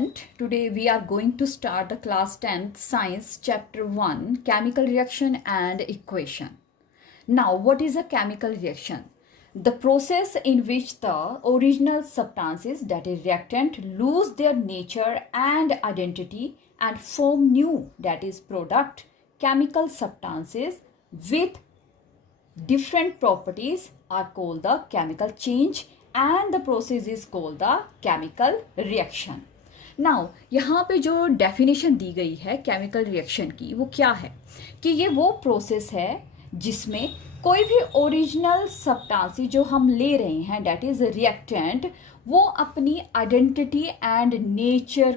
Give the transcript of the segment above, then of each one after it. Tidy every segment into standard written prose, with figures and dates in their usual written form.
student, today we are going to start the class 10th science chapter 1 chemical reaction and equation. Now what is a chemical reaction? The process in which the original substances, that is reactant, lose their nature and identity and form new, that is product, chemical substances with different properties are called the chemical change and the process is called the chemical reaction. Now यहाँ पे जो definition दी गई है chemical reaction की वो क्या है कि ये वो प्रोसेस है जिसमें कोई भी ओरिजिनल सब्सटेंस जो हम ले रहे हैं दैट इज रिएक्टेंट वो अपनी आइडेंटिटी एंड नेचर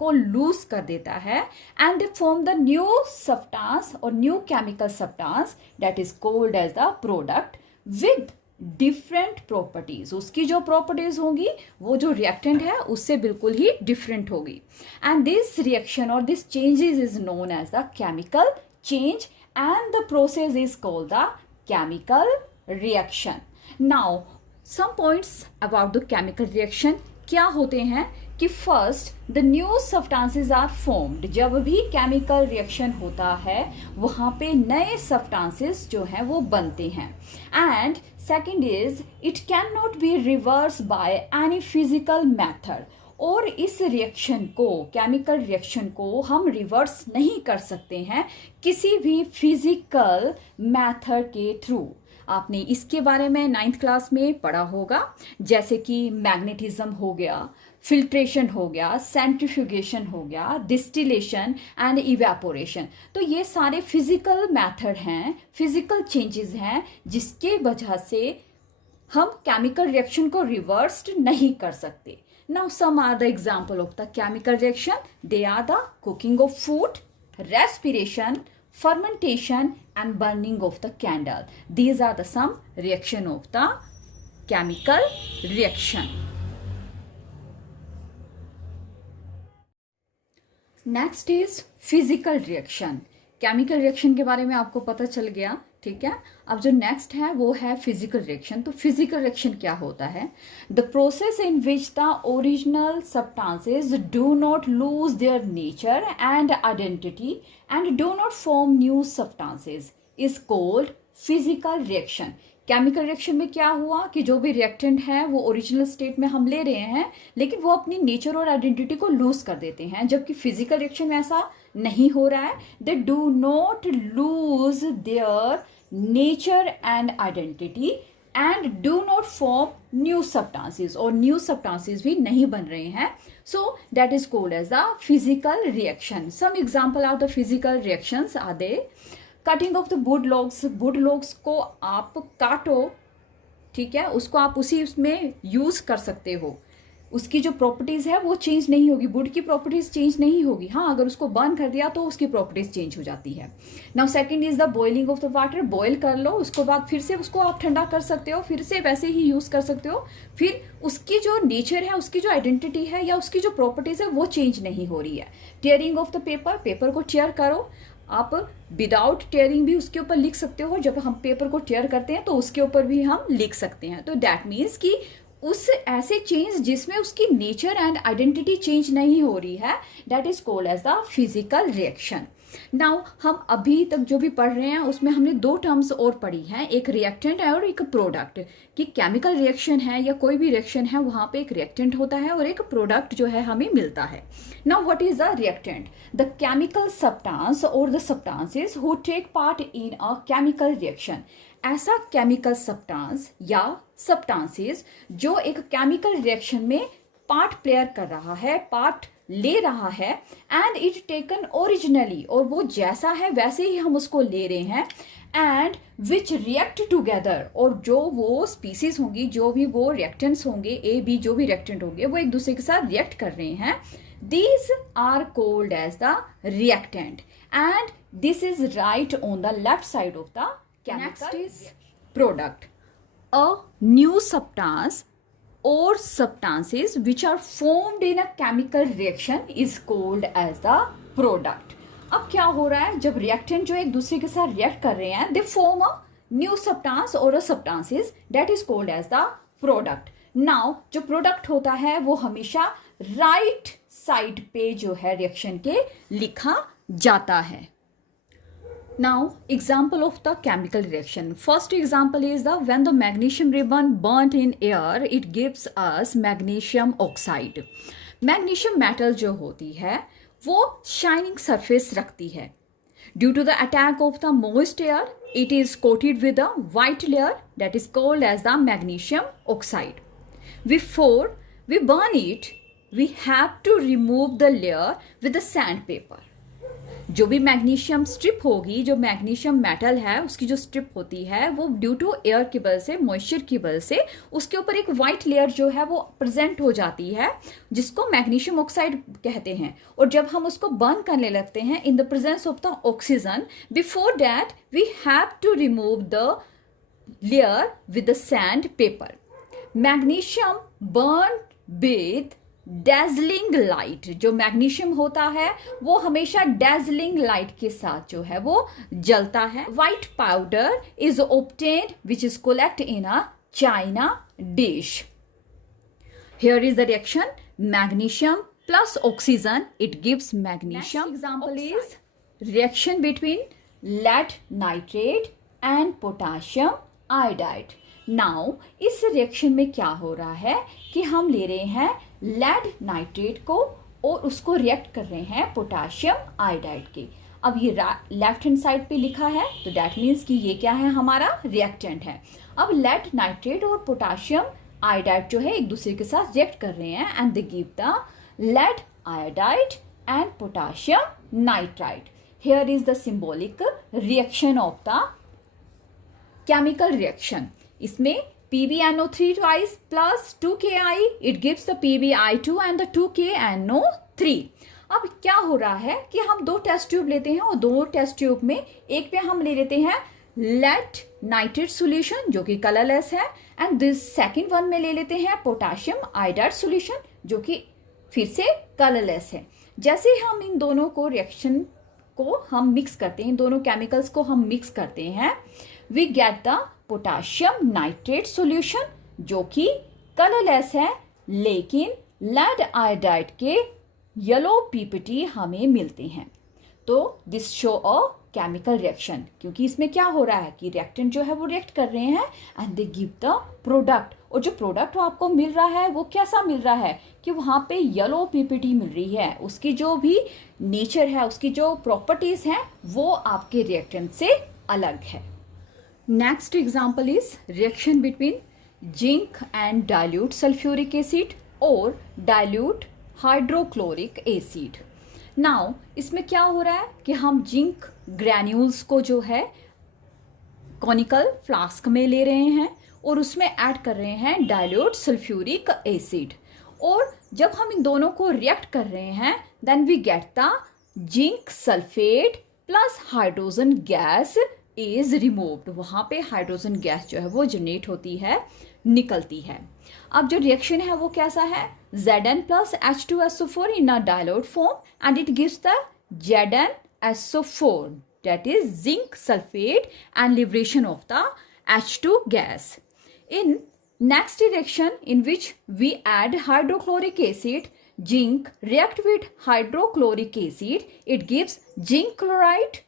को लूज कर देता है and they form the new substance और new chemical substance that is called as the product with different properties. उसकी जो प्रॉपर्टीज होंगी वो जो रिएक्टेंट है उससे बिल्कुल ही डिफरेंट होगी एंड दिस रिएक्शन और this changes is known as the chemical change and the process is called the chemical reaction. Now some points about the chemical reaction. क्या होते हैं कि first the new substances are formed. जब भी chemical reaction होता है वहाँ पे नए सब्सटेंसेस जो हैं वो बनते हैं and second is it can not be reverse by any physical method. और इस रिएक्शन को केमिकल रिएक्शन को हम रिवर्स नहीं कर सकते हैं किसी भी फिजिकल मेथड के थ्रू. आपने इसके बारे में 9th क्लास में पढ़ा होगा, जैसे कि मैग्नेटिज्म हो गया, फिल्ट्रेशन हो गया, सेंट्रीफ्यूगेशन हो गया, डिस्टिलेशन एंड इवेपोरेशन. तो ये सारे फिजिकल मेथड हैं, फिजिकल चेंजेस हैं जिसके वजह से हम केमिकल रिएक्शन को रिवर्स नहीं कर सकते. Now some are the example of the chemical reaction. They are the cooking of food, respiration, fermentation and burning of the candle. These are the some reaction of the chemical reaction. Next is physical reaction. Chemical reaction के बारे में आपको पता चल गया, ठीक है. अब जो नेक्स्ट है वो है फिजिकल रिएक्शन. तो फिजिकल रिएक्शन क्या होता है? The process in which the original substances do not lose their nature and identity and do not form new substances is called physical reaction. Chemical reaction में क्या हुआ कि जो भी रिएक्टेंट है वो ओरिजिनल स्टेट में हम ले रहे हैं लेकिन वो अपनी नेचर और आइडेंटिटी को लूज कर देते हैं, जबकि फिजिकल रिएक्शन में ऐसा नहीं हो रहा है. They do not lose their nature and identity and do not form new substances और न्यू सब्सटेंसेस भी नहीं बन रहे हैं. So that is called as the physical reaction. Some example of the physical reactions are there. Cutting of the wood logs. Wood logs को आप काटो, ठीक है, उसको आप उसी उसमें यूज कर सकते हो. उसकी जो प्रॉपर्टीज है वो चेंज नहीं होगी, वुड की प्रॉपर्टीज चेंज नहीं होगी. हाँ, अगर उसको बर्न कर दिया तो उसकी प्रॉपर्टीज चेंज हो जाती है. Now second is the boiling of the water. Boil कर लो, उसको बाद फिर से उसको आप ठंडा कर सकते हो, फिर से वैसे ही यूज कर सकते हो. फिर उसकी जो नेचर है, उसकी जो आइडेंटिटी है या उसकी जो प्रॉपर्टीज है वो चेंज नहीं हो रही है. Tearing of the paper. Paper को टेयर करो, आप विदाउट टेयरिंग भी उसके ऊपर लिख सकते हो. जब हम पेपर को टेयर करते हैं तो उसके ऊपर भी हम लिख सकते हैं. तो दैट मीन्स कि उस ऐसे चेंज जिसमें उसकी नेचर एंड आइडेंटिटी चेंज नहीं हो रही है, that is called as the physical reaction. Now हम अभी तक जो भी पढ़ रहे हैं उसमें हमने दो टर्म्स और पढ़ी हैं, एक रिएक्टेंट है और एक प्रोडक्ट. कि केमिकल रिएक्शन है या कोई भी रिएक्शन है वहाँ पे एक रिएक्टेंट होता है और एक प्रोडक्ट जो है हमें मिलता है. Now what is the reactant? The chemical substance और the substances who take part in a chemical reaction. ऐसा केमिकल सब्सटेंस या सब्सटेंसेस जो एक केमिकल रिएक्शन में पार्ट प्लेयर कर रहा है, पार्ट ले रहा है एंड इट टेकन ओरिजिनली, और वो जैसा है वैसे ही हम उसको ले रहे हैं एंड विच रिएक्ट टुगेदर. और जो वो स्पीसीज होंगी, जो भी वो रिएक्टेंट्स होंगे, ए बी जो भी रिएक्टेंट होंगे वो एक दूसरे के साथ रिएक्ट कर रहे हैं. These are called as the reactant and this is right on the left side of the chemical. Next is product. A new substance or substances which are formed in a chemical reaction is called as the product. अब क्या हो रहा है, जब reactant जो एक दूसरे के साथ रिएक्ट कर रहे हैं, they form a new substance और a substances that is called as the product. Now जो प्रोडक्ट होता है वो हमेशा राइट साइड पे जो है रिएक्शन के लिखा जाता है. Now, example of the chemical reaction. First example is the when the magnesium ribbon burnt in air, it gives us magnesium oxide. Magnesium metal जो होती है वो shining surface रखती है. Due to the attack of the moist air, it is coated with a white layer that is called as the magnesium oxide. Before we burn it, we have to remove the layer with the sandpaper. जो भी magnesium strip होगी, जो magnesium metal है उसकी जो strip होती है वो ड्यू टू एयर की वजह से, मॉइस्चर की वजह से उसके ऊपर एक वाइट लेयर जो है वो प्रेजेंट हो जाती है जिसको मैग्नीशियम ऑक्साइड कहते हैं. और जब हम उसको बर्न करने लगते हैं in the presence of the oxygen, before that we have to remove the layer with the sand paper. Magnesium burn with dazzling light. जो मैग्नीशियम होता है वो हमेशा डेजलिंग लाइट के साथ जो है वो जलता है. White powder is obtained which is collect in a china dish. Here is the reaction magnesium plus oxygen, it gives magnesium. Example is reaction between lead nitrate and potassium iodide. Now इस reaction में क्या हो रहा है कि हम ले रहे हैं लेड नाइट्रेट को और उसको रिएक्ट कर रहे हैं पोटाशियम आयोडाइड के. अब ये लेफ्ट हैंड साइड पे लिखा है तो दैट मीन्स कि ये क्या है, हमारा रिएक्टेंट है. अब लेड नाइट्रेट और पोटाशियम आयोडाइड जो है एक दूसरे के साथ रिएक्ट कर रहे हैं and they give the lead iodide and potassium nitride. Here is the symbolic reaction of the chemical reaction. इसमें PbNO3 twice plus 2Ki, it gives the PbI2 and the 2KNO3. अब क्या हो रहा है कि हम दो टेस्ट ट्यूब लेते हैं और दो टेस्ट ट्यूब में एक पे हम ले लेते हैं लेड नाइट्रेट सॉल्यूशन जो कि कलरलेस है एंड दिस सेकंड वन में ले लेते हैं पोटाशियम आयोडाइड सॉल्यूशन जो कि फिर से कलरलेस है. जैसे हम इन दोनों को रिएक्शन को हम मिक्स करते हैं, इन दोनों केमिकल्स को हम मिक्स करते हैं, we get the potassium nitrate solution जो कि कलरलेस है लेकिन लेड आयोडाइड के येलो पीपीटी हमें मिलते हैं. तो this show a chemical reaction क्योंकि इसमें क्या हो रहा है कि रिएक्टेंट जो है वो रिएक्ट कर रहे हैं and they give the product. और जो प्रोडक्ट आपको मिल रहा है वो कैसा मिल रहा है कि वहां पे येलो पीपीटी मिल रही है. उसकी जो भी नेचर है, उसकी जो प्रॉपर्टीज हैं वो आपके रिएक्टेंट से अलग है. Next example is reaction between zinc and dilute sulfuric acid or dilute hydrochloric acid. Now इसमें क्या हो रहा है कि हम जिंक ग्रैन्यूल्स को जो है कॉनिकल फ्लास्क में ले रहे हैं और उसमें ऐड कर रहे हैं डाइल्यूट सल्फ्यूरिक एसिड. और जब हम इन दोनों को रिएक्ट कर रहे हैं then we get the zinc sulphate plus hydrogen gas is removed. वहां पे हाइड्रोजन गैस जो है वो जनरेट होती है, निकलती है. अब जो रिएक्शन है वो कैसा है, Zn plus H2SO4 in a dilute form and it gives the ZnSO4 that is zinc sulfate and liberation of the H2 gas. In next reaction in which we add hydrochloric acid, zinc react with hydrochloric acid, it gives zinc chloride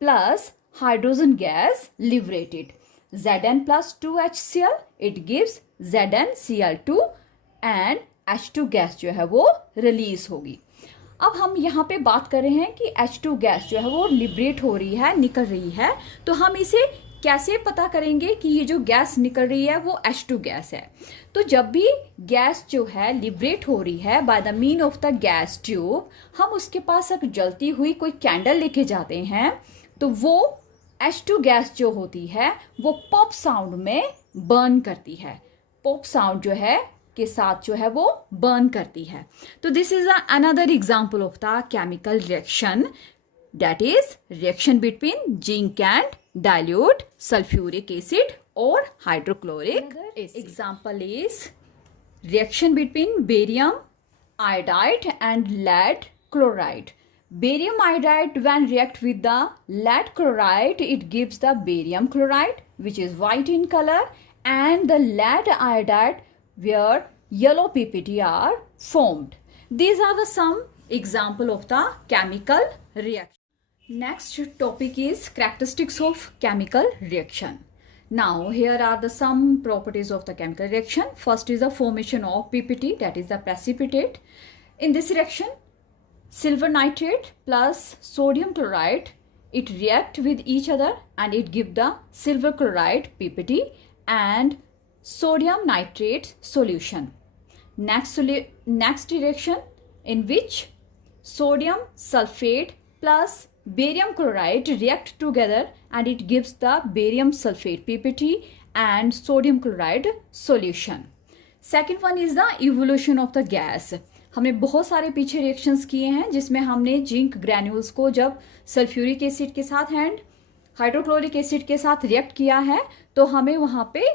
plus hydrogen gas liberated. Zn plus 2HCl, it gives ZnCl2 and H2 gas जो है वो release होगी. अब हम यहाँ पे बात कर रहे हैं कि H2 गैस जो है वो लिबरेट हो रही है, निकल रही है. तो हम इसे कैसे पता करेंगे कि ये जो गैस निकल रही है वो H2 गैस है. तो जब भी गैस जो है लिबरेट हो रही है bye the mean of the gas tube, हम उसके पास अगर जलती हुई कोई कैंडल लेके जाते हैं तो वो H2 गैस जो होती है वो पॉप साउंड में बर्न करती है. पॉप साउंड जो है के साथ जो है वो बर्न करती है. तो this is another example of the chemical reaction that is reaction between zinc and dilute sulfuric acid or hydrochloric acid. Example is reaction between barium iodide and lead chloride. Barium iodide when react with the lead chloride, it gives the barium chloride which is white in color, and the lead iodide where yellow PPT are formed. These are the some example of the chemical reaction. Next topic is characteristics of chemical reaction. Now here are the some properties of the chemical reaction. First is the formation of PPT, that is the precipitate. In this reaction, silver nitrate plus sodium chloride, it react with each other and it give the silver chloride PPT and sodium nitrate solution. Next reaction in which sodium sulfate plus barium chloride react together and it gives the barium sulfate PPT and sodium chloride solution. Second one is the evolution of the gas. हमने बहुत सारे पीछे reactions किए हैं जिसमें हमने zinc granules को जब सल्फ्यूरिक एसिड के साथ एंड हाइड्रोक्लोरिक एसिड के साथ रिएक्ट किया है तो हमें वहां पे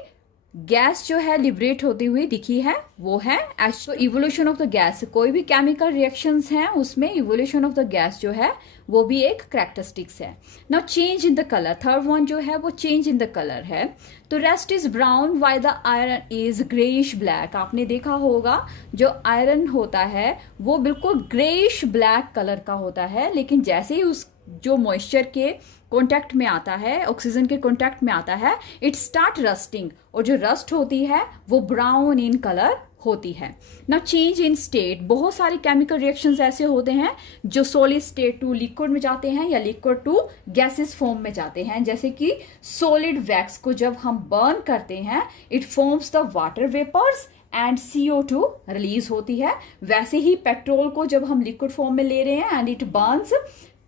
गैस जो है लिबरेट होती हुई दिखी है, वो है तो इवोल्यूशन ऑफ द गैस. कोई भी केमिकल रिएक्शंस हैं उसमें इवोल्यूशन ऑफ द गैस जो है वो भी एक कैरेक्टरिस्टिक्स है. Now change in the colour, third one जो है वो चेंज इन द कलर है. तो rest is brown why the iron is greyish black. आपने देखा होगा जो आयरन होता है वो बिल्कुल ग्रेइश ब्लैक कलर का होता है, लेकिन जैसे ही उस जो मॉइस्चर के कॉन्टैक्ट में आता है, ऑक्सीजन के कॉन्टैक्ट में आता है, इट स्टार्ट रस्टिंग, और जो रस्ट होती है वो ब्राउन इन कलर होती है. ना चेंज इन स्टेट, बहुत सारे केमिकल रिएक्शंस ऐसे होते हैं जो सॉलिड स्टेट टू लिक्विड में जाते हैं या लिक्विड टू गैसेस फॉर्म में जाते हैं. जैसे कि सॉलिड वैक्स को जब हम बर्न करते हैं it forms the water vapours and CO2 release होती है. वैसे ही पेट्रोल को जब हम लिक्विड फॉर्म में ले रहे हैं and it Burns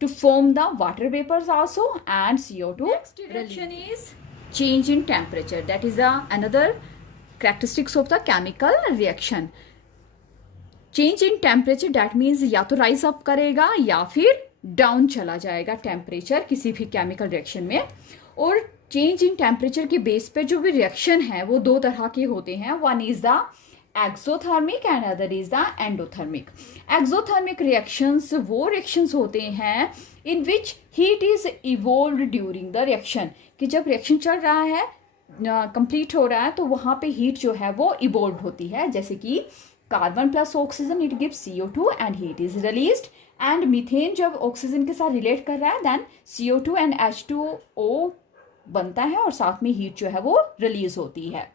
to form the water vapors also and CO2. Next reaction is change in temperature. That is another characteristics of the chemical reaction. Change in temperature that means या तो rise up करेगा या फिर down चला जाएगा temperature किसी भी chemical reaction में. और change in temperature के base पे जो भी reaction है वो दो तरह के होते हैं. One is the exothermic and other is the endothermic. Exothermic reactions वो रिएक्शंस होते हैं in which heat is evolve during the reaction, कि जब रिएक्शन चल रहा है कंप्लीट हो रहा है तो वहां पे हीट जो है वो इवोल्व होती है. जैसे कि carbon plus oxygen it gives CO2 and heat is released, and methane जब ऑक्सीजन के साथ रिलेट कर रहा है देन CO2 एंड H2O बनता है और साथ में हीट जो है वो रिलीज होती है.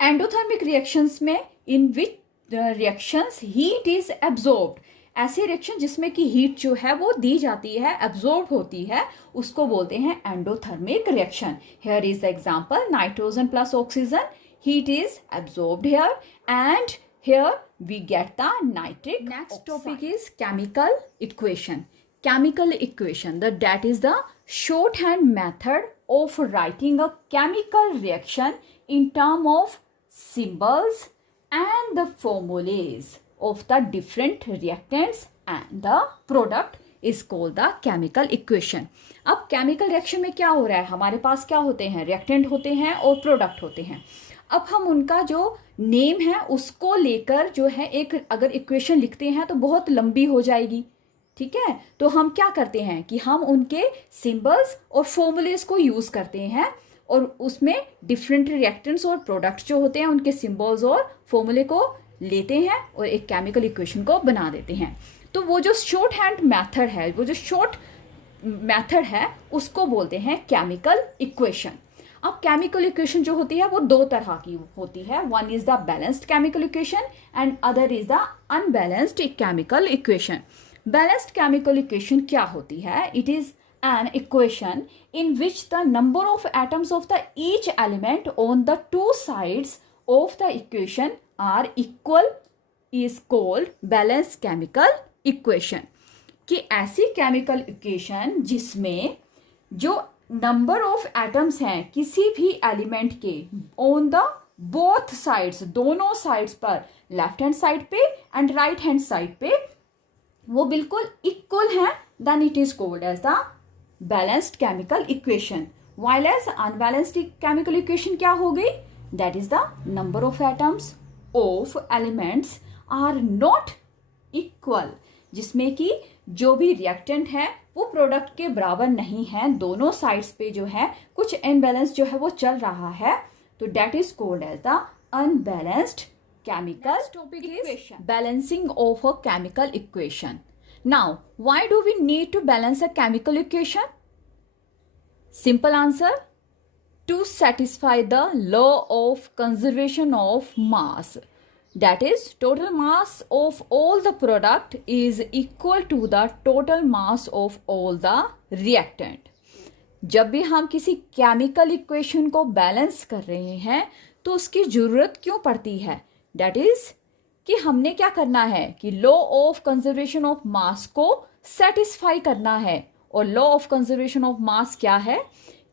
एंडोथर्मिक रिएक्शंस में इन विच रिएक्शंस हीट इज एब्जॉर्ब्ड, ऐसे रिएक्शन जिसमें कि हीट जो है वो दी जाती है, एब्जॉर्ब होती है, उसको बोलते हैं endothermic reaction. Here is the example, nitrogen plus oxygen, heat is absorbed here and here we get the nitric. Next topic is chemical equation. Chemical equation, that is the shorthand method of writing a chemical reaction in terms of symbols and the formulas of the different reactants and the product is called the chemical equation. अब chemical reaction में क्या हो रहा है, हमारे पास क्या होते हैं, reactant होते हैं और product होते हैं. अब हम उनका जो नेम है उसको लेकर जो है एक अगर इक्वेशन लिखते हैं तो बहुत लंबी हो जाएगी. ठीक है, तो हम क्या करते हैं कि हम उनके सिंबल्स और फॉर्मूलेस को यूज करते हैं और उसमें डिफरेंट रिएक्टेंट्स और प्रोडक्ट्स जो होते हैं उनके सिंबल्स और फॉर्मूले को लेते हैं और एक केमिकल इक्वेशन को बना देते हैं. तो वो जो शॉर्ट हैंड मेथड है, वो जो शॉर्ट मेथड है उसको बोलते हैं केमिकल इक्वेशन. अब केमिकल इक्वेशन जो होती है वो दो तरह की होती है. One is the balanced chemical equation and other is the unbalanced chemical equation. Balanced chemical equation क्या होती है? It is an equation in which the number of atoms of the each element on the two sides of the equation are equal is called balanced chemical equation. कि ऐसी chemical equation जिसमें जो number of atoms हैं किसी भी element के on the both sides, दोनों sides पर, लेफ्ट हैंड साइड पे एंड राइट हैंड साइड पे वो बिल्कुल इक्वल है, then it is called as the balanced chemical equation. while as unbalanced chemical equation क्या हो गई? that is the number of atoms of elements are not equal, जिसमें कि जो भी रिएक्टेंट है वो प्रोडक्ट के बराबर नहीं है, दोनों साइड्स पे जो है कुछ इनबैलेंस जो है वो चल रहा है, तो that is called as the unbalanced chemical equation. Balancing of a chemical equation. Now, why do we need to balance a chemical equation? Simple answer, to satisfy the law of conservation of mass. That is, total mass of all the product is equal to the total mass of all the reactant. जब भी हम किसी chemical equation को balance कर रहे हैं तो उसकी जरूरत क्यों पड़ती है? दैट इज कि हमने क्या करना है कि law of conservation of mass को सेटिस्फाई करना है. और law of conservation of mass क्या है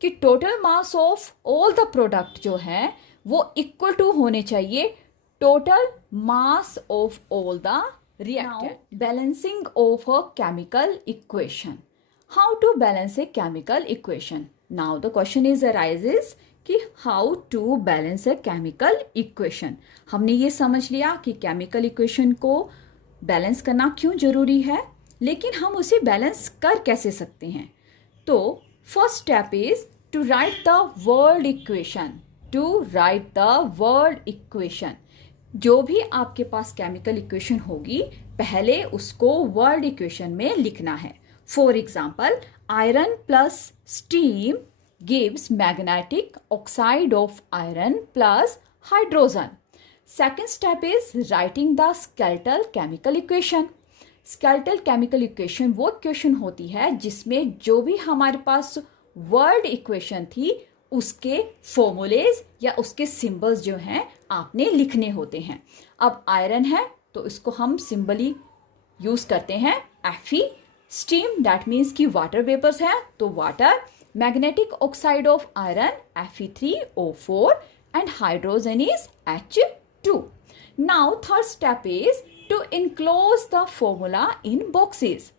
कि total mass of all the product जो है वो इक्वल टू होने चाहिए total mass of all the reactant. Balancing of a chemical equation. How to balance a chemical equation? Now the question is arises कि how to balance a chemical equation. हमने ये समझ लिया कि chemical equation को balance करना क्यों जरूरी है, लेकिन हम उसे बैलेंस कर कैसे सकते हैं. तो first step is to write the word equation. To write the word equation. जो भी आपके पास केमिकल इक्वेशन होगी पहले उसको वर्ड इक्वेशन में लिखना है. For example, iron plus steam gives magnetic oxide of iron plus hydrogen. Second step is writing the skeletal chemical equation. Skeletal chemical equation वो इक्वेशन होती है जिसमें जो भी हमारे पास वर्ड इक्वेशन थी उसके फॉर्मूलेज या उसके सिंबल्स जो हैं आपने लिखने होते हैं. अब आयरन है तो इसको हम सिंबली यूज करते हैं Fe. स्टीम दैट मीन्स कि वाटर वेपर्स है तो water. Magnetic oxide of iron Fe3O4 and hydrogen is H2. Now third step is to enclose the formula in boxes.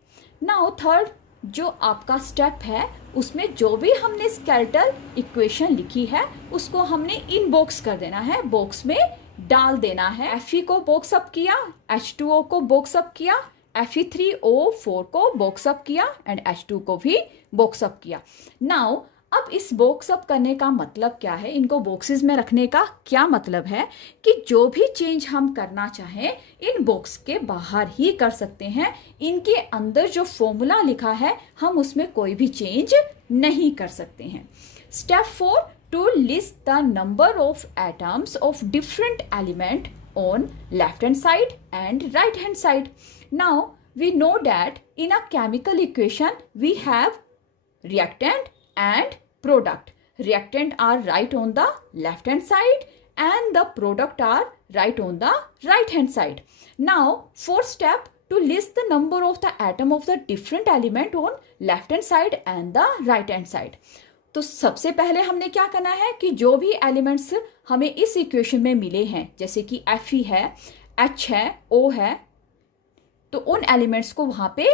Now third जो आपका स्टेप है उसमें जो भी हमने स्केलेटल इक्वेशन लिखी है उसको हमने इन बॉक्स कर देना है, बॉक्स में डाल देना है. Fe को बॉक्स अप किया, H2O को बॉक्स अप किया, Fe3O4 को बॉक्स अप किया एंड H2 को भी बॉक्स अप किया. नाउ अब इस बॉक्स अप करने का मतलब क्या है, इनको बॉक्सेस में रखने का क्या मतलब है कि जो भी चेंज हम करना चाहें इन बॉक्स के बाहर ही कर सकते हैं. इनके अंदर जो फॉर्मूला लिखा है हम उसमें कोई भी चेंज नहीं कर सकते हैं. Step 4, to list the number of atoms of different element on left hand side and right hand side. Now we know that in a chemical equation we have reactant and product. Reactant are right on the left hand side and the product are right on the right hand side. Now fourth step, to list the number of the atom of the different element on left hand side and the right hand side. तो सबसे पहले हमने क्या करना है कि जो भी एलिमेंट्स हमें इस इक्वेशन में मिले हैं जैसे कि Fe है, H है, O है, तो उन एलिमेंट्स को वहां पे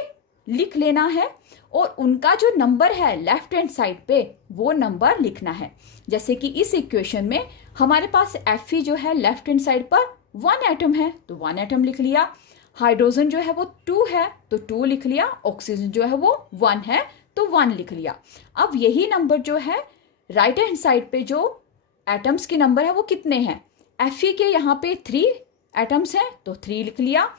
लिख लेना है और उनका जो नंबर है लेफ्ट हैंड साइड पे वो नंबर लिखना है. जैसे कि इस इक्वेशन में हमारे पास Fe जो है लेफ्ट हैंड साइड पर 1 एटम है तो 1 एटम लिख लिया. हाइड्रोजन जो है वो 2 है तो 2 लिख लिया. ऑक्सीजन जो है वो 1 है तो 1 लिख लिया. अब यही नंबर जो है राइट हैंड साइड पे जो एटम्स के नंबर है वो कितने हैं. Fe के यहाँ पे 3 एटम्स हैं तो 3 लिख लिया.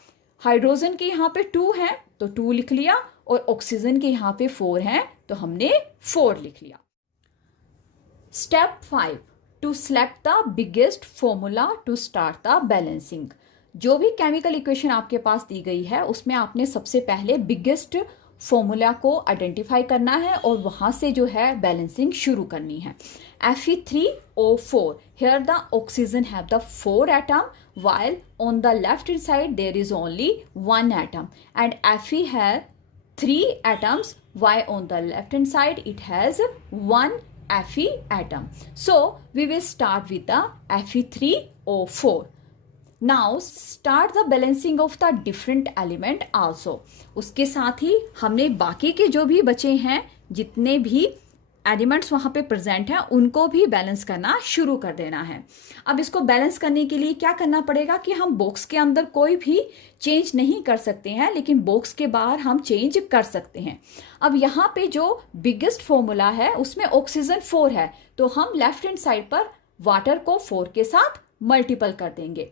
हाइड्रोजन के यहाँ पे 2 हैं तो 2 लिख लिया और ऑक्सीजन के यहाँ पे 4 हैं तो हमने 4 लिख लिया. Step 5, to select the biggest formula to start the balancing. जो भी केमिकल इक्वेशन आपके पास दी गई है उसमें आपने सबसे पहले बिगेस्ट फॉर्मूला को आइडेंटिफाई करना है और वहां से जो है बैलेंसिंग शुरू करनी है. Fe3O4, here the oxygen have the 4 atom while on the left hand side there is only 1 atom and Fe has 3 atoms while on the left hand side it has 1 Fe atom. So we will start with the Fe3O4. Now start the balancing of the different element also. उसके साथ ही हमने बाकी के जो भी बचे हैं जितने भी एलिमेंट्स वहां पे प्रेजेंट हैं उनको भी बैलेंस करना शुरू कर देना है. अब इसको बैलेंस करने के लिए क्या करना पड़ेगा कि हम बॉक्स के अंदर कोई भी चेंज नहीं कर सकते हैं लेकिन बॉक्स के बाहर हम चेंज कर सकते हैं. अब यहाँ पे जो बिगेस्ट फॉर्मूला है उसमें ऑक्सीजन 4 है तो हम लेफ्ट हैंड साइड पर वाटर को 4 के साथ मल्टीपल कर देंगे।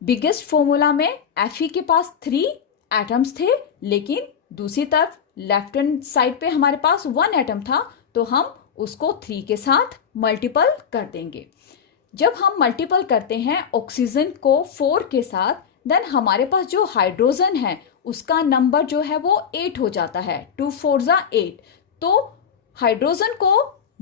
बिगेस्ट फॉर्मूला में Fe के पास 3 एटम्स थे, लेकिन दूसरी तरफ लेफ्ट हैंड साइड पे हमारे पास 1 एटम था, तो हम उसको 3 के साथ मल्टीपल कर देंगे। जब हम मल्टीपल करते हैं ऑक्सीजन को 4 के साथ, देन हमारे पास जो हाइड्रोजन है उसका नंबर जो है वो 8 हो जाता है। 2 4 जा 8। तो हाइड्रोजन को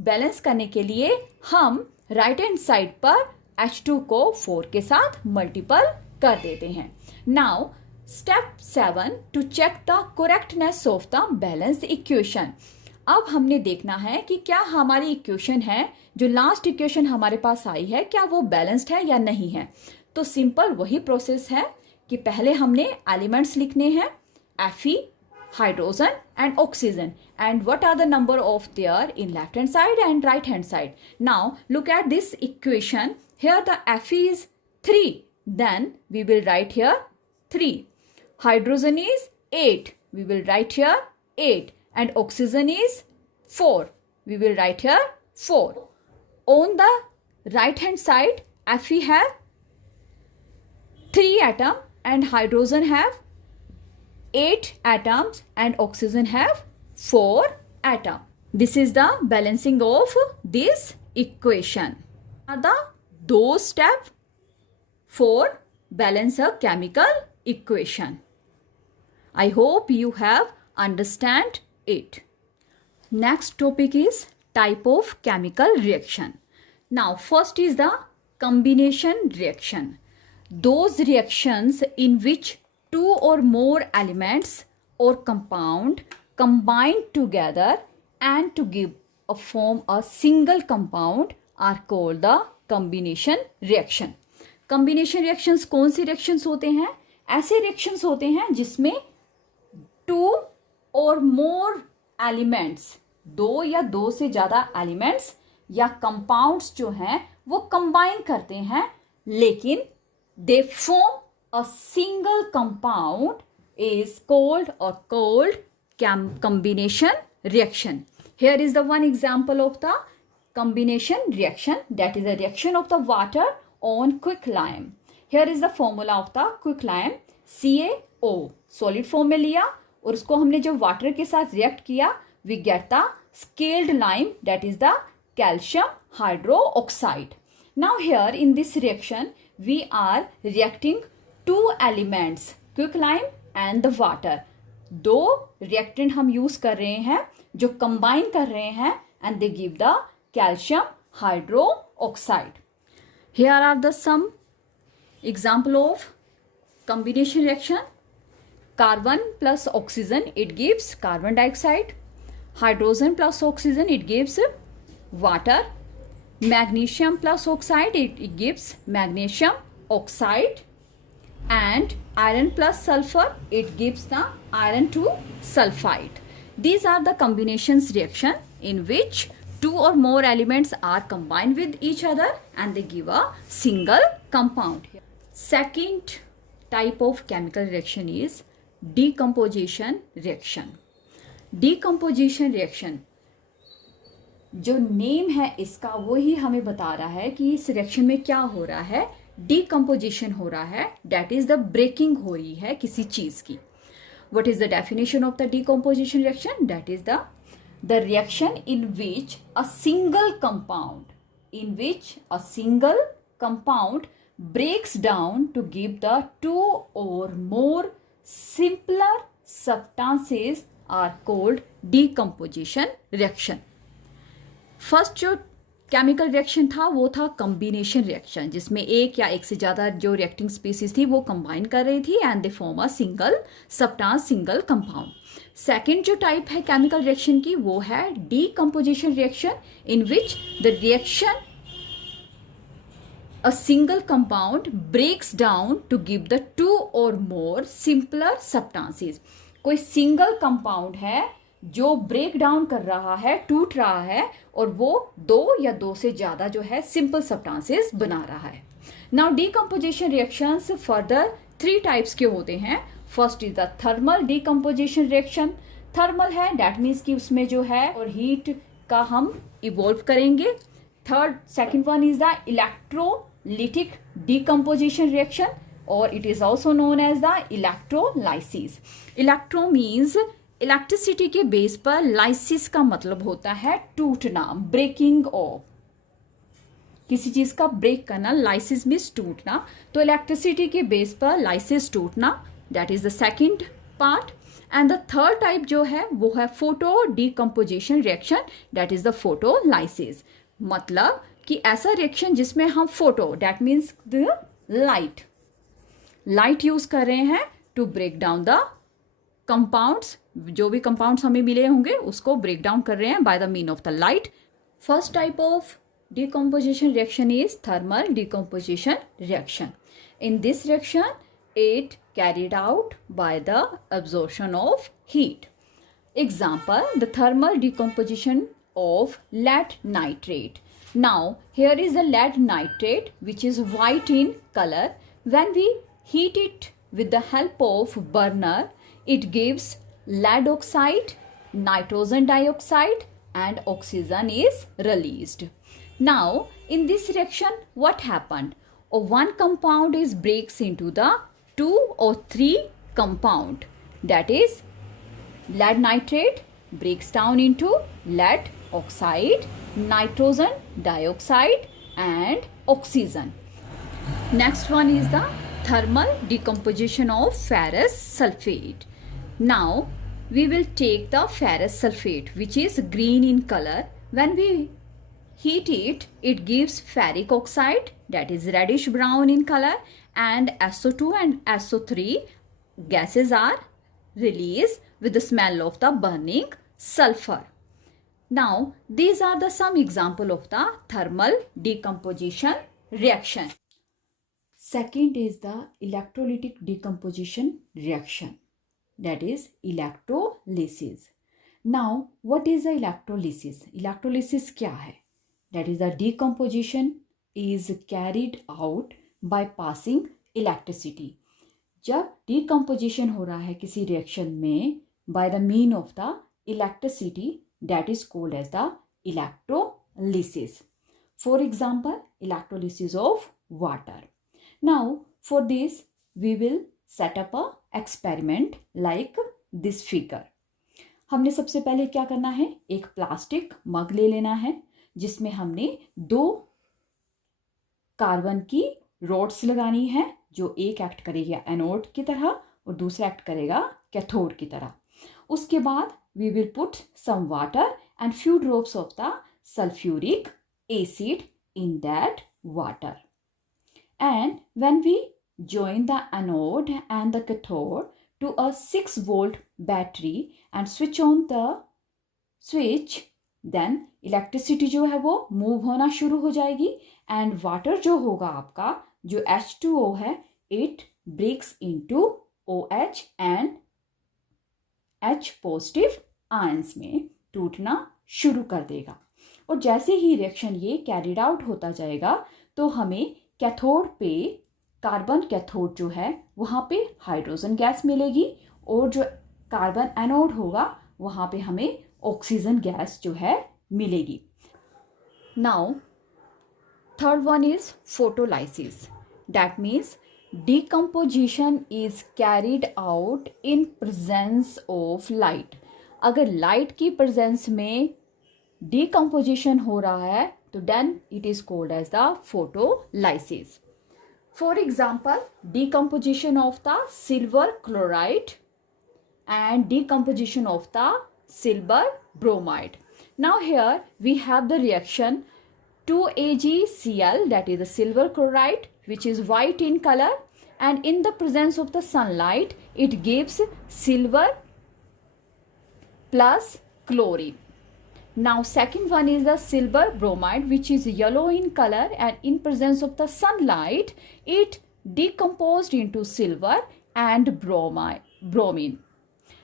बैलेंस करने के लिए हम राइट हैंड साइड पर H2 को 4 के साथ मल्टीपल कर देते हैं। Now step 7 to check the correctness of the balance equation. अब हमने देखना है कि क्या हमारी इक्वेशन है, जो लास्ट इक्वेशन हमारे पास आई है, क्या वो बैलेंस्ड है या नहीं है। तो सिंपल वही प्रोसेस है कि पहले हमने एलिमेंट्स लिखने हैं, Fe, hydrogen and oxygen, and what are the number of their in left hand side and right hand side. Now look at this equation, here the Fe is 3, then we will write here 3. Hydrogen is 8, we will write here 8, and oxygen is 4, we will write here 4. On the right hand side, Fe have 3 atoms and hydrogen have 8 atoms and oxygen have 4 atoms. This is the balancing of this equation. Are the those steps for balance a chemical equation. I hope you have understand it. Next topic is type of chemical reaction. Now first is the combination reaction. Those reactions in which 2 or more elements or compound combine together and to give a form a single compound are called the combination reaction. Combination reactions कौन से reactions होते हैं? ऐसे reactions होते हैं जिसमें 2 और more elements, 2 या 2 से ज़्यादा elements या compounds जो हैं वो combine करते हैं, लेकिन they form a single compound is called combination reaction. Here is the one example of the combination reaction, that is the reaction of the water on quicklime. Here is the formula of the quicklime, CaO, solid form में लिया और उसको हमने जब water के साथ react किया, we get the scaled lime, that is the calcium hydroxide. Now here in this reaction we are reacting 2 elements, quicklime and the water. 2 reactant हम use कर रहे हैं जो combine कर रहे हैं and they give the calcium hydroxide. Here are the some example of combination reaction. Carbon plus oxygen, it gives carbon dioxide. Hydrogen plus oxygen, it gives water. Magnesium plus oxide, it gives magnesium oxide. And iron plus sulfur, it gives the iron to sulfide. These are the combinations reaction in which 2 or more elements are combined with each other and they give a single compound. Second type of chemical reaction is decomposition reaction. Decomposition reaction, जो name है इसका वही हमें बता रहा है कि इस रिएक्शन में क्या हो रहा है, डिकम्पोजिशन हो रहा है, दैट इज द ब्रेकिंग हो रही है किसी चीज की. What is the definition of the decomposition reaction? That is the reaction in which a single compound breaks down to give the 2 or more simpler substances are called decomposition reaction. First जो chemical reaction था वो था combination reaction, जिसमें एक या एक से ज़्यादा जो रिएक्टिंग स्पीसीज थी वो कंबाइन कर रही थी and they form a single substance, single compound. Second जो टाइप है केमिकल रिएक्शन की वो है decomposition reaction, in which the reaction a single compound breaks down to give the 2 or more simpler substances. कोई single compound है जो break down कर रहा है, टूट रहा है और वो 2 या 2 से ज्यादा जो है सिंपल सब्सटेंसेस बना रहा है. Now decomposition reactions further 3 types के होते हैं. First is the thermal decomposition reaction. Thermal है दैट मीन्स कि उसमें जो है और हीट का हम इवॉल्व करेंगे. Second one is the electrolytic decomposition reaction, or it is also known as the electrolysis. Electro means electricity के बेस पर, लाइसिस का मतलब होता है टूटना, ब्रेकिंग ऑफ, किसी चीज का ब्रेक करना, लाइसिस मीन्स टूटना। तो इलेक्ट्रिसिटी के बेस पर लाइसिस टूटना, that is the second part. And the third type जो है वो है photo decomposition reaction, that is the photolysis. मतलब कि ऐसा रिएक्शन जिसमें हम photo, that means the light use कर रहे हैं to break down the compounds, जो भी कंपाउंड्स हमें मिले होंगे उसको ब्रेक डाउन कर रहे हैं bye the mean of the light. First type of decomposition reaction is thermal decomposition reaction. In this reaction, it carried out by the absorption of heat. Example, the thermal decomposition of lead nitrate. Now, here is the lead nitrate which is white in color. When we heat it with the help of burner, it gives lead oxide, nitrogen dioxide and oxygen is released. Now, in this reaction, what happened? One compound is breaks into the 2 or 3 compound. That is, lead nitrate breaks down into lead oxide, nitrogen dioxide, and oxygen. Next one is the thermal decomposition of ferrous sulfate. Now, we will take the ferrous sulfate, which is green in color. When we heat it, it gives ferric oxide, that is reddish brown in color, and SO2 and SO3 gases are released with the smell of the burning sulfur. Now, these are the some example of the thermal decomposition reaction. Second is the electrolytic decomposition reaction, that is electrolysis. Now, what is the electrolysis? Electrolysis क्या है? That is, the decomposition is carried out by passing electricity. जब decomposition हो रहा है किसी reaction में by the mean of the electricity, that is called as the electrolysis. For example, electrolysis of water. Now, for this, we will set up a experiment like this figure. हमने सबसे पहले क्या करना है, एक प्लास्टिक मग ले लेना है जिसमें हमने 2 कार्बन की रोड्स लगानी है, जो एक एक्ट करेगा एनोड की तरह और दूसरा एक्ट करेगा कैथोड की तरह. उसके बाद we will put some water and few drops of the sulfuric acid in that water. And when we join the anode and the cathode to a 6-volt battery and switch on the switch, then electricity जो है वो move होना शुरू हो जाएगी and water जो होगा आपका, जो H2O है, it breaks into OH and H positive ions में टूटना शुरू कर देगा. और जैसे ही रिएक्शन ये कैरिड आउट होता जाएगा तो हमें कैथोड पे, कार्बन कैथोड जो है वहाँ पे हाइड्रोजन गैस मिलेगी और जो कार्बन एनोड होगा वहाँ पे हमें ऑक्सीजन गैस जो है मिलेगी. Now, third one is photolysis. That means decomposition is carried out in presence of light. अगर लाइट की प्रेजेंस में decomposition हो रहा है तो then it is called as the photolysis. For example, decomposition of the silver chloride and decomposition of the silver bromide. Now here we have the reaction 2AgCl, that is the silver chloride, which is white in color, and in the presence of the sunlight it gives silver plus chlorine. Now second one is the silver bromide, which is yellow in color, and in presence of the sunlight it decomposed into silver and bromine.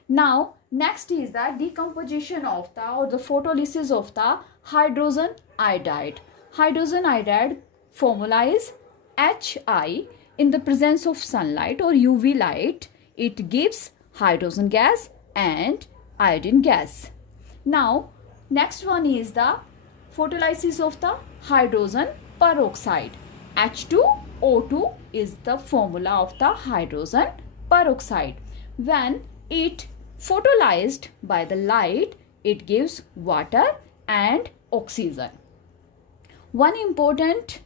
Now next is the decomposition of the, or the photolysis of the hydrogen iodide. Hydrogen iodide formula is Hi. In the presence of sunlight or UV light, it gives hydrogen gas and iodine gas. Now next one is the photolysis of the hydrogen peroxide. H2O2 is the formula of the hydrogen peroxide. When it photolyzed by the light, it gives water and oxygen. One important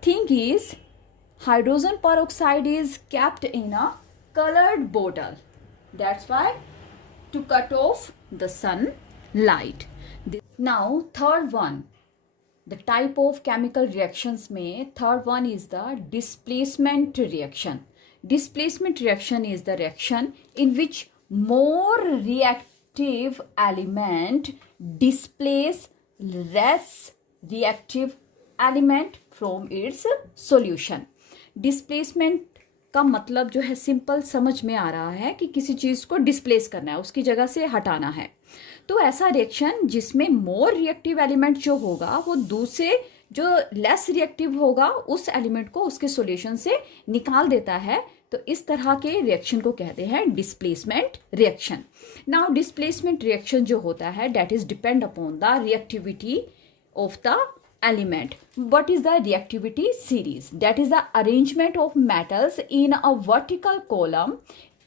thing is hydrogen peroxide is kept in a colored bottle. That's why to cut off the sunlight. Now third one, the type of chemical reactions में third one is the displacement reaction. Displacement reaction is the reaction in which more reactive element displace less reactive element from its solution. Displacement का मतलब जो है simple समझ में आ रहा है कि किसी चीज को डिस्प्लेस करना है, उसकी जगह से हटाना है. तो ऐसा रिएक्शन जिसमें मोर रिएक्टिव एलिमेंट जो होगा वो दूसरे जो लेस रिएक्टिव होगा उस एलिमेंट को उसके सॉल्यूशन से निकाल देता है. तो इस तरह के रिएक्शन को कहते हैं displacement reaction. Now displacement reaction जो होता है that is depend upon the reactivity of the element. What is the reactivity series? That is the arrangement of metals in a vertical column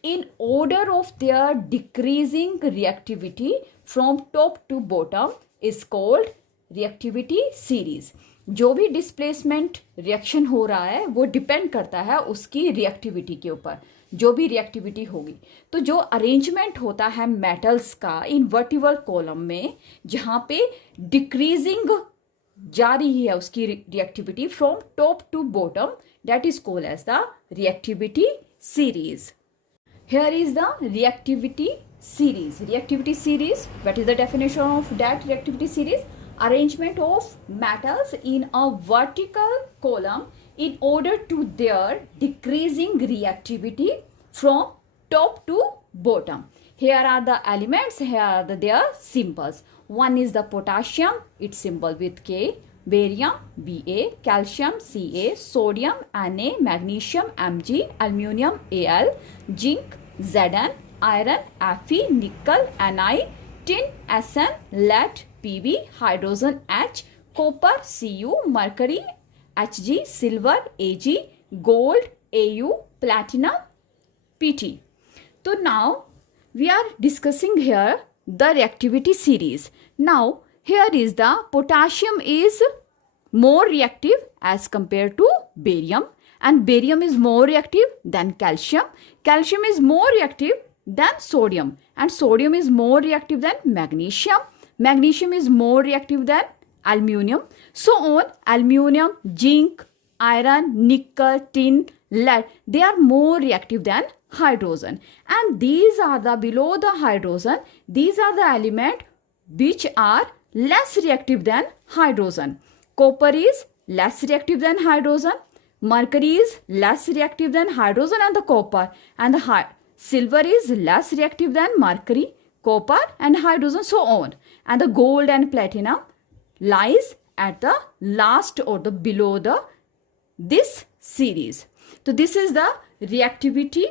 in order of their decreasing reactivity from top to bottom is called reactivity series. जो भी displacement reaction हो रहा है वो depend करता है उसकी reactivity के ऊपर. जो भी रिएक्टिविटी होगी तो जो अरेंजमेंट होता है मेटल्स का इन वर्टिकल कॉलम में जहां पे डिक्रीजिंग जा रही है उसकी reactivity from top to bottom, that is called as the reactivity series. Here is the reactivity series. Reactivity series, what is the definition of that reactivity series? Arrangement of metals in a vertical column in order to their decreasing reactivity from top to bottom. Here are the elements, here are their symbols. One is the potassium, its symbol with K, barium Ba, calcium Ca, sodium Na, magnesium Mg, aluminium Al, zinc Zn, iron Fe, nickel Ni, tin Sn, lead Pb, hydrogen H, copper Cu, mercury Hg, silver Ag, gold Au, platinum Pt. So now we are discussing here the reactivity series. Now here is the potassium is more reactive as compared to barium, and barium is more reactive than calcium. Calcium is more reactive than sodium, and sodium is more reactive than magnesium. Magnesium is more reactive than aluminium. So on, aluminium, zinc, iron, nickel, tin, lead, they are more reactive than hydrogen. And these are the below the hydrogen, these are the element which are less reactive than hydrogen. Copper is less reactive than hydrogen. Mercury is less reactive than hydrogen and the copper. And the silver is less reactive than mercury, copper and hydrogen, so on. And the gold and platinum lies at the last or the below the this series. So this is the reactivity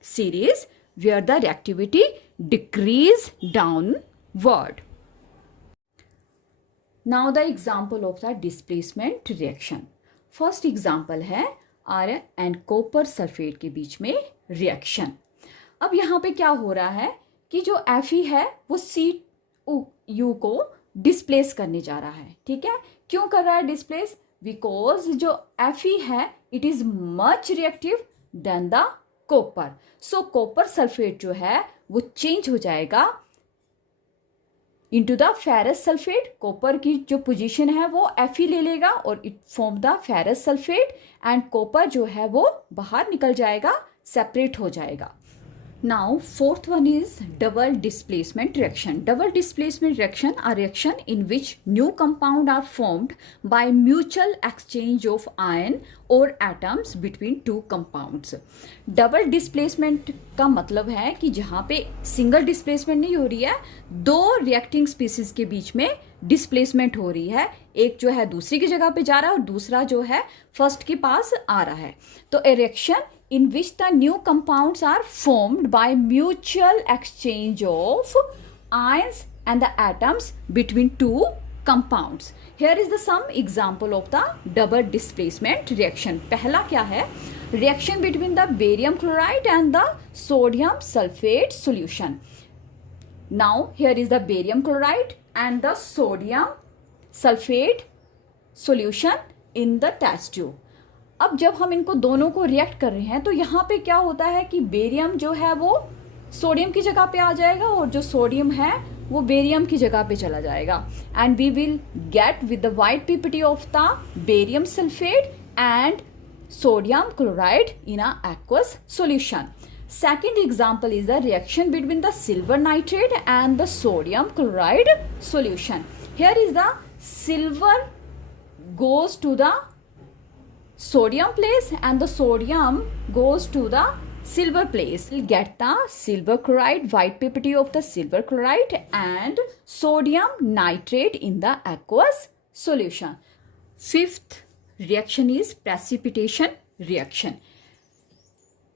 series where the reactivity decrease downward. Now the example of the displacement reaction. First example है iron and copper sulphate के बीच में reaction. अब यहाँ पे क्या हो रहा है कि जो Fe है वो Cu को डिस्प्लेस करने जा रहा है. ठीक है, क्यों कर रहा है डिस्प्लेस? बिकॉज जो Fe है it is much reactive than the copper. So copper sulphate जो है वो चेंज हो जाएगा into the ferrous sulphate. Copper की जो पोजीशन है वो Fe ले लेगा और it form the ferrous sulphate, and copper जो है वो बाहर निकल जाएगा, सेपरेट हो जाएगा. Now fourth one is double displacement reaction. Double displacement reaction are reaction in which new compound are formed by mutual exchange of ion or atoms between two compounds. Double displacement का मतलब है कि जहाँ पे single displacement नहीं हो रही है, दो रिएक्टिंग स्पीसीज के बीच में डिस्प्लेसमेंट हो रही है. एक जो है दूसरी की जगह पे जा रहा है और दूसरा जो है फर्स्ट के पास आ रहा है. तो ए reaction in which the new compounds are formed by mutual exchange of ions and the atoms between two compounds. Here is the some example of the double displacement reaction. पहला क्या है, reaction between the barium chloride and the sodium sulfate solution. Now here is the barium chloride and the sodium sulfate solution in the test tube. अब जब हम इनको दोनों को react कर रहे हैं तो यहाँ पे क्या होता है कि बेरियम जो है वो सोडियम की जगह पे आ जाएगा और जो सोडियम है वो बेरियम की जगह पे चला जाएगा, and we will get with the white PPT of the barium sulphate and sodium chloride in a aqueous solution. Second example is the reaction between the silver nitrate and the sodium chloride solution. Here is the silver goes to the sodium place and the sodium goes to the silver place. We'll get the silver chloride, white pipette of the silver chloride and sodium nitrate in the aqueous solution. Fifth reaction is precipitation reaction.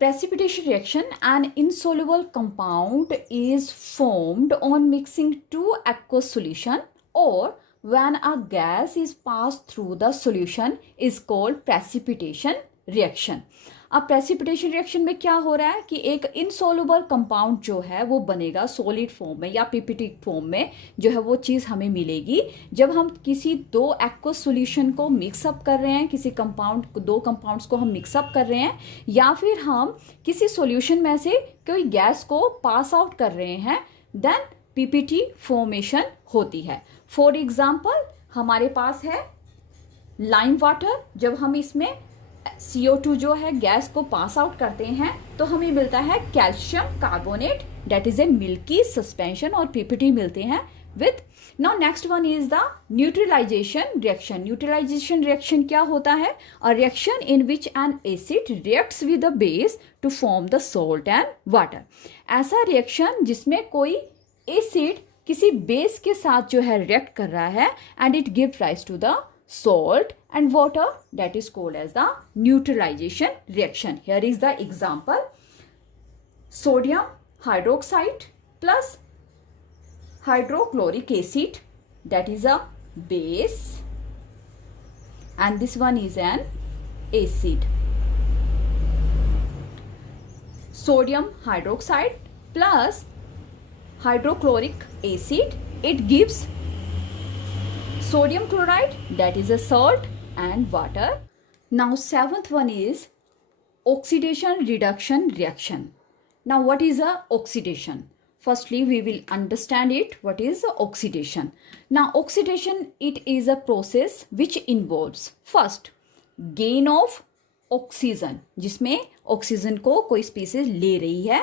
Precipitation reaction, an insoluble compound is formed on mixing two aqueous solution or when a gas is passed through the solution is called precipitation reaction. अब precipitation reaction में क्या हो रहा है कि एक insoluble compound जो है वो बनेगा सॉलिड फॉर्म में या पीपीटी फॉर्म में, जो है वो चीज़ हमें मिलेगी जब हम किसी दो एक्वस सॉल्यूशन को मिक्सअप कर रहे हैं, किसी कंपाउंड दो कंपाउंड्स को हम मिक्सअप कर रहे हैं या फिर हम किसी सॉल्यूशन में से कोई गैस को पास आउट कर रहे हैं, देन पीपीटी फॉर्मेशन होती है. फॉर एग्जाम्पल हमारे पास है लाइम वाटर, जब हम इसमें CO2 जो है गैस को पास आउट करते हैं तो हमें मिलता है calcium carbonate, that is a milky suspension और पीपीटी मिलते हैं with. Now next one is the neutralisation reaction. Neutralisation reaction क्या होता है? A reaction in which an acid reacts with the base to form the salt and water. ऐसा reaction जिसमें कोई acid किसी बेस के साथ जो है रिएक्ट कर रहा है and it give rise to the salt and water, that is called as the neutralization reaction. Here is the example: sodium hydroxide plus hydrochloric acid, that is a base, and this one is an acid. Sodium hydroxide plus hydrochloric acid, it gives sodium chloride, that is a salt, and water. Now seventh one is oxidation reduction reaction. Now what is a oxidation? Firstly we will understand it, what is oxidation. Now oxidation, it is a process which involves first gain of oxygen, जिसमें oxygen को कोई species ले रही है,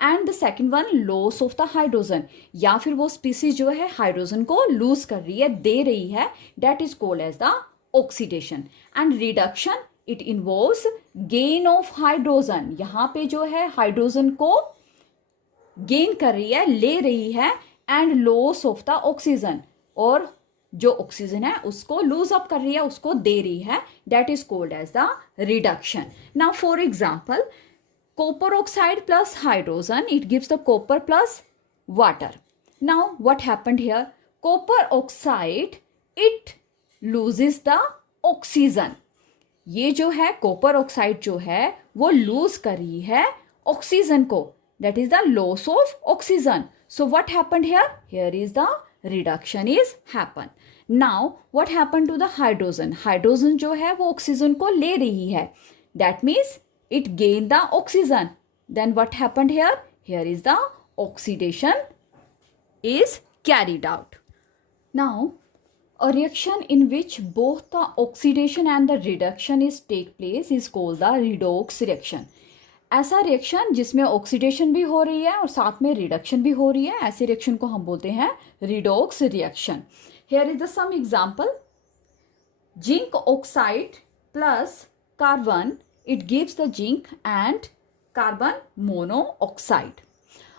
and the second one loss of the hydrogen, या फिर वो species जो है हाइड्रोजन को लूज कर रही है, दे रही है, that is called as the oxidation. And reduction, it involves gain of hydrogen, यहाँ पे जो है हाइड्रोजन को गेन कर रही है, ले रही है, and loss of the oxygen, और जो ऑक्सीजन है उसको लूज अप कर रही है, उसको दे रही है, that is called as the reduction. Now for example copper oxide plus hydrogen, it gives the copper plus water. Now what happened here? Copper oxide it loses the oxygen. ये जो है कॉपर ऑक्साइड जो है वो loose कर रही है oxygen को, that is the loss of oxygen. So what happened here? Here is the reduction is happen. Now what happen to the hydrogen? Hydrogen जो है वो ऑक्सीजन को ले रही है, that means it gain the oxygen. Then what happened here? Here is the oxidation is carried out. Now, a reaction in which both the oxidation and the reduction is take place is called the redox reaction. ऐसा reaction जिसमें oxidation भी हो रही है और साथ में reduction भी हो रही है, ऐसे रिएक्शन को हम बोलते हैं redox reaction. Here is the some example: zinc oxide plus carbon, it gives the zinc and carbon monoxide.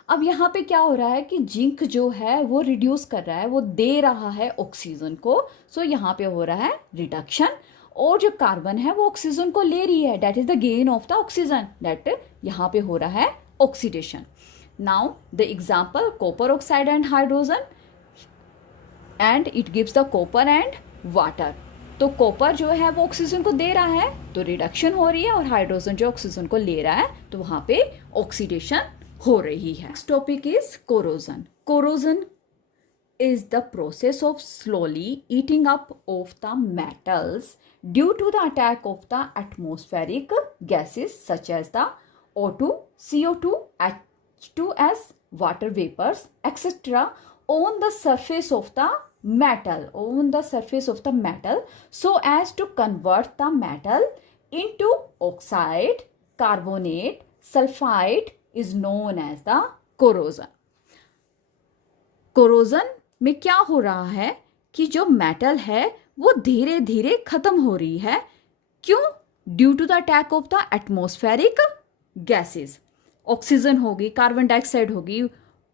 अब यहाँ पे क्या हो रहा है कि जिंक जो है वो रिड्यूस कर रहा है, वो दे रहा है ऑक्सीजन को, सो यहाँ पे हो रहा है रिडक्शन. और जो कार्बन है वो ऑक्सीजन को ले रही है, that is the gain of the oxygen, that यहाँ पे हो रहा है oxidation. Now the example copper oxide and hydrogen, and it gives the copper and water. तो कॉपर जो है वो ऑक्सीजन को दे रहा है तो रिडक्शन हो रही है, और हाइड्रोजन जो ऑक्सीजन को ले रहा है तो वहां पे ऑक्सीडेशन हो रही है। Next topic is corrosion. Corrosion is the process of slowly eating up of the metals due to the attack of the atmospheric gases such as the O2, CO2, H2S, water vapors, etc. on the surface of the metal, so as to convert the metal into oxide, carbonate, sulfide is known as the corrosion. Corrosion में क्या हो रहा है कि जो metal है वो धीरे धीरे खत्म हो रही है। क्यों? Due to the attack of the atmospheric gases. Oxygen होगी, कार्बन डाइऑक्साइड होगी,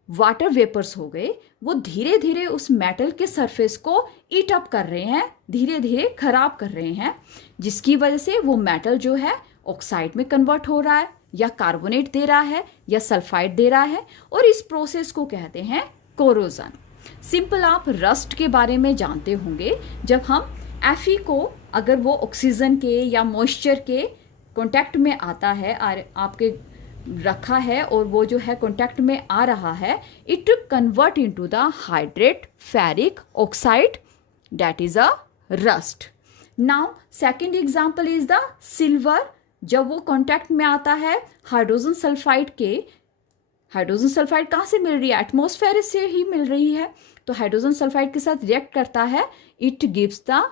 वाटर वेपर्स हो गए, वो धीरे धीरे उस मेटल के सरफेस को ईट अप कर रहे हैं, धीरे धीरे खराब कर रहे हैं, जिसकी वजह से वो मेटल जो है ऑक्साइड में कन्वर्ट हो रहा है, या कार्बोनेट दे रहा है, या सल्फाइड दे रहा है, और इस प्रोसेस को कहते हैं कोरोजन। सिंपल आप रस्ट के बारे में जानते होंगे। जब हम Fe को अगर वो ऑक्सीजन के या मॉइस्चर के कांटेक्ट में आता है, आपके रखा है और वो जो है कांटेक्ट में आ रहा है, it convert into the hydrate ferric oxide, that is a rust. Now second example is the silver. जब वो कांटेक्ट में आता है हाइड्रोजन सल्फाइड के, हाइड्रोजन सल्फाइड कहाँ से मिल रही है? एटमॉस्फेयर से ही मिल रही है। तो हाइड्रोजन सल्फाइड के साथ रिएक्ट करता है, it gives the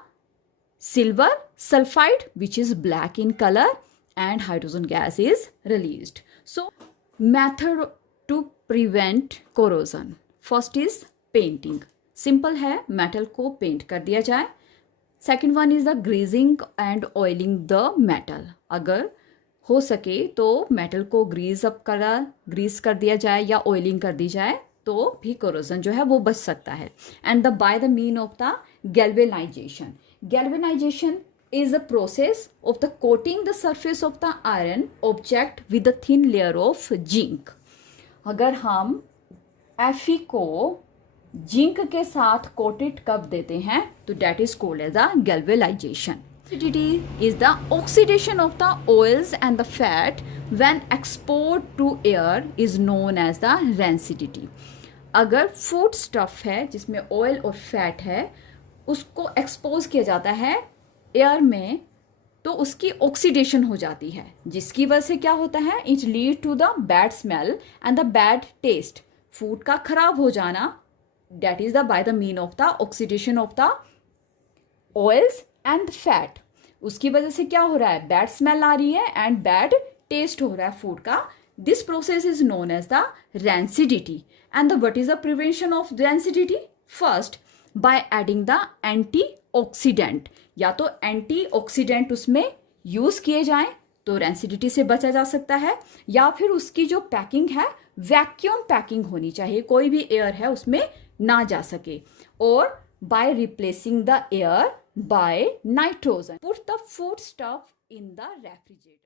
silver sulphide which is black in colour, and hydrogen gas is released. So method to prevent corrosion, first is painting. Simple है, मेटल को पेंट कर दिया जाए। Second one is the greasing and oiling the metal. अगर हो सके तो metal को ग्रीस कर दिया जाए या ऑयलिंग कर दी जाए तो भी कोरोजन जो है वो बच सकता है। And the by the mean of the galvanisation. Galvanisation is a process of the coating the surface of the iron object with a thin layer of zinc. अगर हम Fe को जिंक के साथ कोटेड कब देते हैं तो that is called as a galvanization. Rancidity is the oxidation of the oils and the fat when exposed to air is known as the rancidity. अगर फूड स्टफ है जिसमें ऑयल और फैट है, उसको एक्सपोज किया जाता है एयर में, तो उसकी ऑक्सीडेशन हो जाती है, जिसकी वजह से क्या होता है? It lead to the bad smell and the bad taste. Food का खराब हो जाना, that is the by the mean of the oxidation of the oils and fat. उसकी वजह से क्या हो रहा है? बैड स्मेल आ रही है एंड बैड टेस्ट हो रहा है फूड का। This process is known as the rancidity. And what is the prevention of rancidity? First, by adding the antioxidant. या तो एंटीऑक्सीडेंट उसमें यूज किए जाएं तो रेंसिडिटी से बचा जा सकता है, या फिर उसकी जो पैकिंग है वैक्यूम पैकिंग होनी चाहिए, कोई भी एयर है उसमें ना जा सके। और by replacing the air by nitrogen, put the food stuff in the refrigerator.